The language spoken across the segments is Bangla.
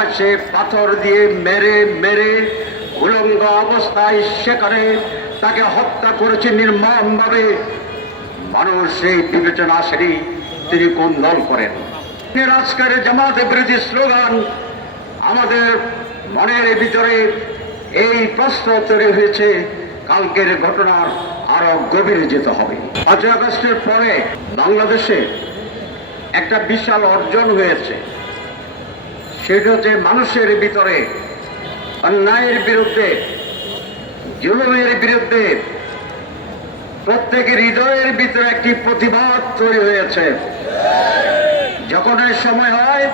প্রকাশ্যে পাথর দিয়ে মেরে মেরে উলঙ্গ অবস্থায় সেখানে তাকে হত্যা করেছে নির্মমভাবে। মানুষ এই বিবেচনা আসেনি তিনি কোন দল করেন। আজকের জামাতে বিরোধী স্লোগান আমাদের মনের ভিতরে এই প্রশ্ন তৈরি হয়েছে, কালকের ঘটনার আরো গভীরে যেতে হবে। 5 আগস্টের পরে বাংলাদেশে একটা বিশাল অর্জন হয়েছে, সেটা হচ্ছে মানুষের ভিতরে অন্যায়ের বিরুদ্ধে, জুলুমের বিরুদ্ধে প্রত্যেকের হৃদয়ের ভিতরে একটি প্রতিবাদ তৈরি হয়েছে। যখন এই সময় হয়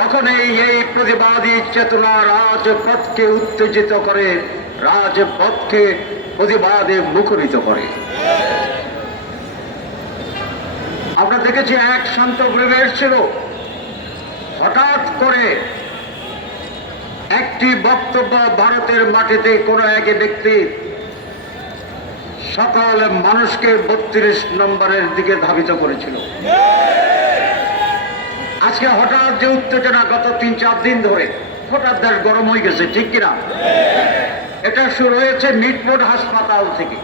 তখন এই প্রতিবাদী চেতনা রাজপথকে উত্তেজিত করে, রাজপথকে প্রতিবাদে মুখরিত করে। আমরা দেখেছি এক শান্ত পরিবেশ ছিল, হঠাৎ করে একটি বক্তব্য ভারতের মাটিতে কোন এক ব্যক্তি সকল মানুষকে 32 নম্বরের দিকে ধাবিত করেছিল। আজকে হঠাৎ যে উত্তেজনা, গত 3-4 দিন ধরে হঠাৎ দেশ গরম হয়ে গেছে, ঠিক কিনা? এটা শুরু হয়েছে মিটফোর্ড হাসপাতাল থেকে,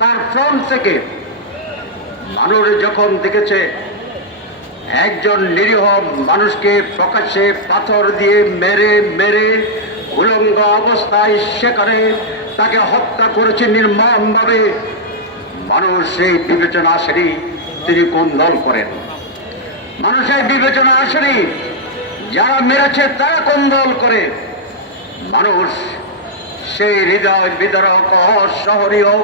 তার ফ্রন্ট থেকে। মানুষ যখন দেখেছে একজন নিরীহ মানুষকে প্রকাশ্যে পাথর দিয়ে মেরে মেরে উলঙ্গ অবস্থায় সেখানে তাকে হত্যা করেছে নির্মমভাবে, মানুষ এই বিবেচনা আসেনি তিনি কোন দল করেন। মানুষের বিবেচনা আসেনি যারা মেরেছে তারা কোন দল করে। মানুষ সেই হৃদয় বিদারক অসহনীয়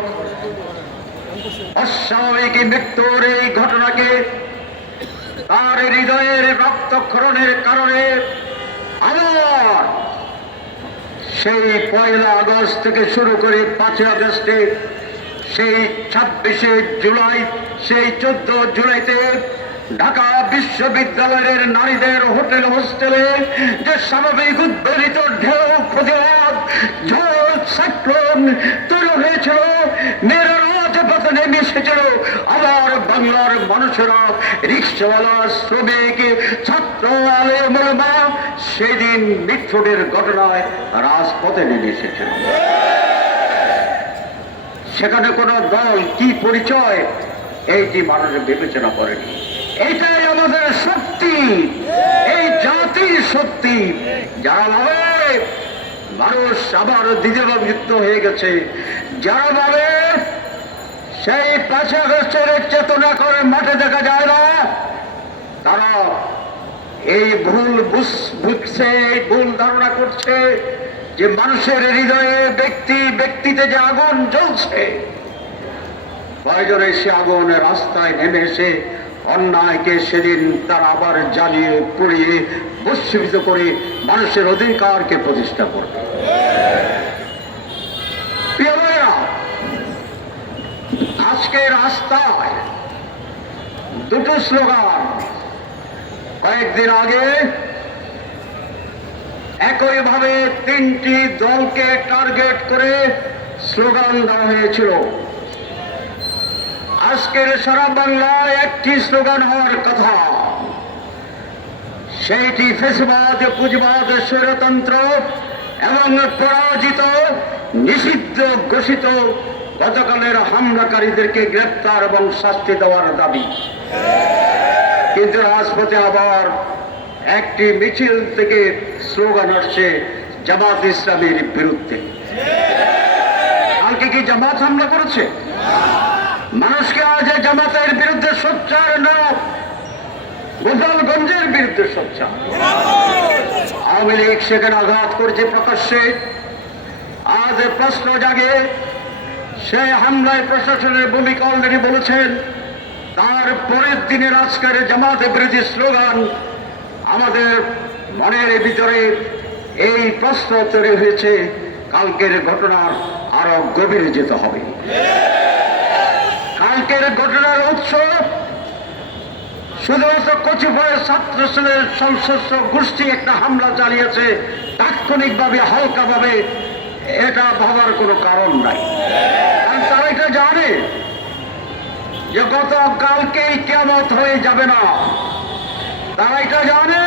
অস্বাভাবিক মৃত্যুর এই ঘটনাকে তার হৃদয়ের রক্তক্ষরণের কারণে আবার সেই 1 আগস্ট থেকে শুরু করে 5 আগস্টে, সেই 26শে জুলাই, সেই 14 জুলাইতে ঢাকা বিশ্ববিদ্যালয়ের নারীদের হোটেল হোস্টেলে যে স্বাভাবিক উদ্বেলিত ঢেউ প্রতিবাদ ঝড় সাইক্লোন তৈরি হয়েছিল, মেয়েরা রাজপথে নেমে এসেছিল। আবার বাংলার মানুষেরা, রিক্সাওয়ালা, শ্রমিক, ছাত্র, আলেম ওলামা সেদিন মিটফোর্ডের ঘটনায় রাজপথে নেমে এসেছিল। সেখানে কোন দল কি পরিচয় এইটি মানুষের বিবেচনা করেনি। এটাই আমাদের শক্তি, এই জাতির শক্তি। যারা ভাবে মানুষ আবার দ্বিতীয়ভাবে হয়ে গেছে, যারা ভাবে সেই 5 আগস্টের চেতনা করে মাঠে দেখা যায় না, তারা এই ভুল বুঝছে, এই ভুল ধারণা করছে যে মানুষের হৃদয়ে ব্যক্তিতে যে আগুন জ্বলছে, প্রয়োজনে সে আগুন রাস্তায় নেমে এসে অন্যায়কে সেদিন তারা আবার জ্বালিয়ে পুড়িয়ে ভস্মীভূত করে মানুষের অধিকারকে প্রতিষ্ঠা করবে। প্রিয় ভাইরা, আজকে রাস্তায় দুটো স্লোগান, কয়েকদিন আগে একইভাবে 3টি দলকে টার্গেট করে স্লোগান দেওয়া হয়েছিল। আজকের সারা বাংলায় একটি স্লোগান হওয়ার কথা, সেইটি ফ্যাসিবাদ, পুঁজিবাদ, স্বৈরতন্ত্র এবং পরাজিত নিষিদ্ধ ঘোষিত গতকালের হামলাকারীদেরকে গ্রেপ্তার এবং শাস্তি দেওয়ার দাবি। কিন্তু রাজপথে আবার একটি মিছিল থেকে স্লোগান আসছে জামাত ইসলামের বিরুদ্ধে। কালকে কি জামাত হামলা করেছে? মানুষকে আজ জামাতের বিরুদ্ধে সোচ্চার না, গোপালগঞ্জের বিরুদ্ধে সোচ্চার। আওয়ামী লীগ সেখানে আঘাত করেছে প্রকাশ্যে। আজ প্রশ্ন জাগে, সেই হামলায় প্রশাসনের ভূমিকা অলরেডি বলেছেন। তার পরের দিনের আজকের জামাতে বিরোধী স্লোগান, আমাদের মনের ভিতরে এই প্রশ্ন তৈরি হয়েছে, কালকের ঘটনার আরো গভীরে যেতে হবে। কালকের ঘটনার উৎস শুধুমাত্র কচুপাড়ার ছাত্র শ্রেণীর সশস্ত্র গোষ্ঠী একটা হামলা চালিয়েছে তাৎক্ষণিকভাবে, হালকাভাবে, এটা ভাবার কোনো কারণ নাই। কারণ তারা এটা জানে যে গতকালকেই কিয়ামত হয়ে যাবে না। তারা এটা জানে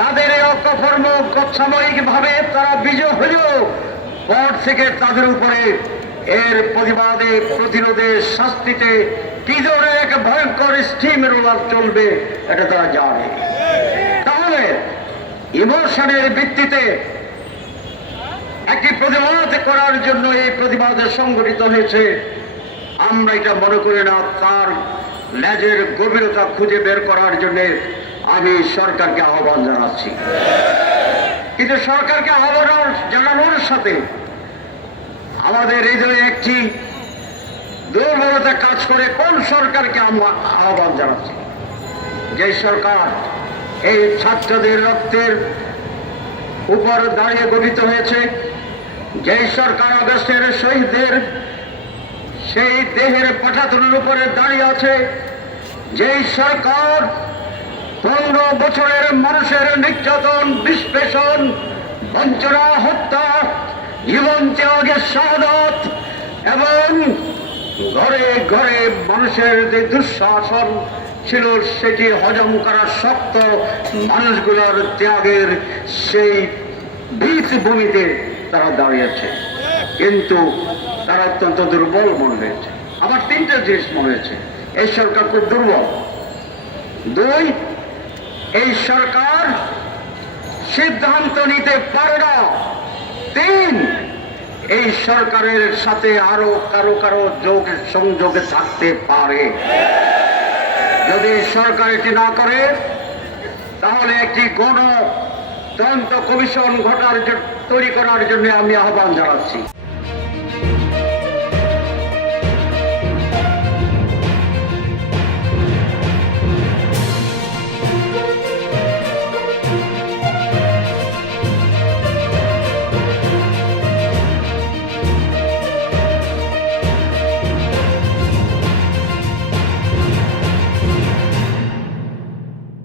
তাদের এই অকর্ম সাময়িকভাবে তারা বিজয় হলেও পর থেকে তাদের উপরে এর প্রতিবাদে প্রতিরোধে শাস্তিতে কি ধরনের এক ভয়ঙ্কর স্টিম রোলার চলবে এটা তারা জানে। তাহলে ইমোশনের ভিত্তিতে একটি প্রতিবাদ করার জন্য এই প্রতিবাদে সংগঠিত হয়েছে, আমরা এটা মনে করি না। তার লেজের গভীরতা খুঁজে বের করার জন্য আমি সরকারকে আহ্বান জানাচ্ছি। কিন্তু সরকারকে আহ্বান জানানোর সাথে আমাদের হৃদয়ে একটি দুর্বলতা কাজ করে। কোন সরকারকে আমরা আহ্বান জানাচ্ছি? যে সরকার এই ছাত্রদের রক্তের উপর দাঁড়িয়ে গঠিত হয়েছে, যে সরকার আগস্টের শহীদদের সেই দেহের পাঠাতনের উপরে দাঁড়িয়ে আছে, যেই সরকার 15 বছরের মানুষের নির্যাতন, নিষ্পেষণ, বঞ্চনা, হত্যা, জীবন ত্যাগের শাহাদাত এবং ঘরে ঘরে মানুষের যে দুঃশাসন ছিল সেটি হজম করা শক্ত মানুষগুলোর ত্যাগের সেই ভূমিতে তারা দাঁড়িয়েছে। কিন্তু তারা অত্যন্ত দুর্বল মনে হয়েছে। আবার তিনটা জিনিস মনে হয়েছে, এই সরকার খুব দুর্বল। 2, এই সরকার সিদ্ধান্ত নিতে পারে না। 3, এই সরকারের সাথে আরো কারো সংযোগে থাকতে পারে। যদি সরকার এটি না করে তাহলে একটি গণতন্ত্র কমিশন তৈরি করার জন্য আমি আহ্বান জানাচ্ছি।